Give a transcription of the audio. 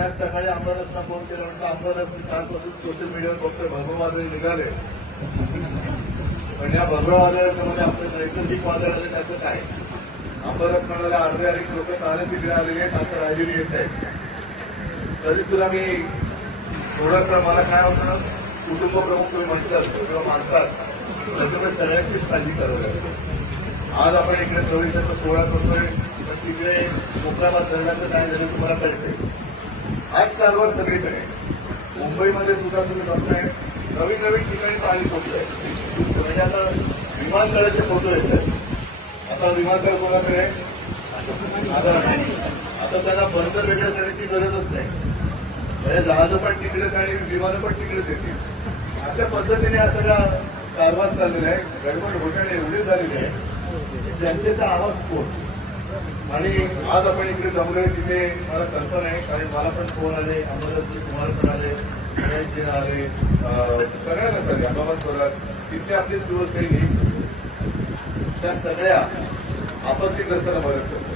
आणि आज सकाळी अंबरनाथला फोन केल्यानंतर अंबरनाथ कालपासून सोशल मीडियावर बघतोय भगवा वादळ निघाले. पण या भगव्या वादळाच्यामध्ये आपलं नैसर्गिक वादळ आलं त्याचं काय? अंबरनाथ म्हणाला अर्धे लोक कालच तिकडे आलेले आहेत, आता राहिलेली येत आहेत. तरी सुद्धा मी थोडंसं मला काय होतं, कुटुंब प्रमुख तुम्ही म्हणतात किंवा मानतात त्याच्यामुळे सगळ्यांचीच काळजी करावी लागते. आज आपण इकडे प्रवेशाचा सोहळा करतोय, पण तिकडे कोकणाबाद धरणाचं काय झालं तुम्हाला कळते. आज सर्वात सगळीकडे मुंबईमध्ये सुद्धा तुम्ही बघताय नवीन नवीन ठिकाणी पाणी पोहोचलंय. म्हणजे आता विमानतळाचे फोटो येत आहेत. आता विमानतळ कोणाकडे आहे? आता त्यांना बंदर वेगळं करण्याची गरजच नाही. म्हणजे जहाजं पण तिकडेच आणि विमानं पण तिकडेच येतील. अशा पद्धतीने हा सगळा कारभार चाललेला आहे. गडबड घोटाळे एवढे झालेले आहे की जनतेचा आवाज पोहोच. आणि आज आपण इकडे जमलोय तिथे मला कल्पना आहे, कारण मला पण फोन आले, अंबरनाथजी कुमार पण आले, गणेशजी आले, सगळ्यांना आले, अबाबत थोरात तिथे आपली शिवसेनेनी त्या सगळ्या आपत्तीग्रस्तांना मदत करतो.